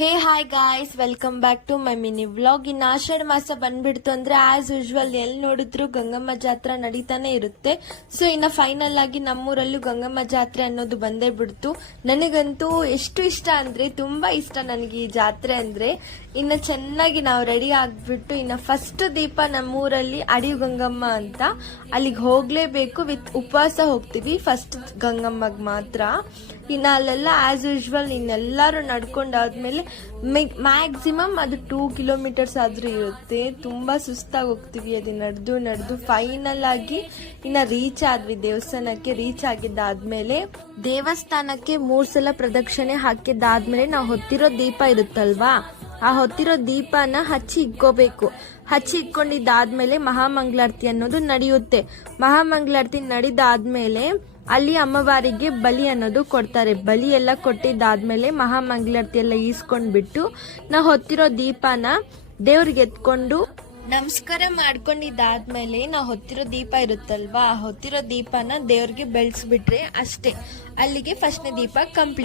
Hey hi guys, welcome back to my mini vlog. ಇನ್ನು ಆಷಾಢ ಮಾಸ ಬಂದ್ಬಿಡ್ತು ಅಂದ್ರೆ ಆಸ್ ಯೂಶುವಲ್ ಎಲ್ಲಿ ನೋಡಿದ್ರು ಗಂಗಮ್ಮ ಜಾತ್ರೆ ನಡೀತಾನೆ ಇರುತ್ತೆ. ಸೊ ಇನ್ನು ಫೈನಲ್ ಆಗಿ ನಮ್ಮೂರಲ್ಲೂ ಗಂಗಮ್ಮ ಜಾತ್ರೆ ಅನ್ನೋದು ಬಂದೇ ಬಿಡ್ತು. ನನಗಂತೂ ಎಷ್ಟು ಇಷ್ಟ ಅಂದ್ರೆ ತುಂಬಾ ಇಷ್ಟ ನನಗೆ ಈ ಜಾತ್ರೆ ಅಂದ್ರೆ. ಇನ್ನು ಚೆನ್ನಾಗಿ ನಾವು ರೆಡಿ ಆಗ್ಬಿಟ್ಟು ಇನ್ನು ಫಸ್ಟ್ ದೀಪ ನಮ್ಮೂರಲ್ಲಿ ಅಡಿಯು ಗಂಗಮ್ಮ ಅಂತ ಅಲ್ಲಿಗೆ ಹೋಗ್ಲೇಬೇಕು. ವಿತ್ ಉಪವಾಸ ಹೋಗ್ತೀವಿ ಫಸ್ಟ್ ಗಂಗಮ್ಮಗ್ ಮಾತ್ರ. ಇನ್ನು ಅಲ್ಲೆಲ್ಲ ಆಸ್ ಯೂಶುವಲ್ ಇನ್ನೆಲ್ಲರೂ ನಡ್ಕೊಂಡಾದ್ಮೇಲೆ ಮ್ಯಾಕ್ಸಿಮಮ್ ಅದು 2 ಕಿಲೋಮೀಟರ್ಸ್ ಆದ್ರೂ ಇರುತ್ತೆ. ತುಂಬಾ ಸುಸ್ತಾಗಿ ಹೋಗ್ತೀವಿ. ಅದು ನಡೆದು ಫೈನಲ್ ಆಗಿ ಇನ್ನ ರೀಚ್ ಆದ್ವಿ. ದೇವಸ್ಥಾನಕ್ಕೆ ರೀಚ್ ಆಗಿದ್ದಾದ್ಮೇಲೆ ದೇವಸ್ಥಾನಕ್ಕೆ 3 ಸಲ ಪ್ರದಕ್ಷಿಣೆ ಹಾಕಿದ್ದಾದ್ಮೇಲೆ ನಾವು ಹೊತ್ತಿರೋ ದೀಪ ಇರುತ್ತಲ್ವಾ, ಆ ಹೊತ್ತಿರೋ ದೀಪನ ಹಚ್ಚಿ ಇಕ್ಕೋಬೇಕು. ಹಚ್ಚಿ ಇಟ್ಕೊಂಡಿದ್ದಾದ್ಮೇಲೆ ಮಹಾಮಂಗಳಾರತಿ ಅನ್ನೋದು ನಡೆಯುತ್ತೆ. ಮಹಾಮಂಗಳಾರತಿ ನಡೆದಾದ್ಮೇಲೆ ಅಲ್ಲಿ ಅಮ್ಮವಾರಿಗೆ ಬಲಿ ಅನ್ನೋದು ಕೊಡ್ತಾರೆ. ಬಲಿ ಎಲ್ಲ ಕೊಟ್ಟಿದ್ದಾದ್ಮೇಲೆ ಮಹಾಮಂಗಳಾರತಿ ಎಲ್ಲ ಈಸ್ಕೊಂಡ್ಬಿಟ್ಟು ನಾವು ಹೊತ್ತಿರೋ ದೀಪನ ದೇವ್ರಿಗೆ ಎತ್ಕೊಂಡು ನಮಸ್ಕಾರ ಮಾಡ್ಕೊಂಡಿದ್ದಾದ್ಮೇಲೆ ನಾವು ಹೊತ್ತಿರೋ ದೀಪ ಇರುತ್ತಲ್ವಾ, ಆ ಹೊತ್ತಿರೋ ದೀಪನ ದೇವ್ರಿಗೆ ಬೆಳೆಸ್ಬಿಟ್ರೆ ಅಷ್ಟೇ, ಅಲ್ಲಿಗೆ ಫಸ್ಟ್ನೇ ದೀಪ ಕಂಪ್ಲೀಟ್.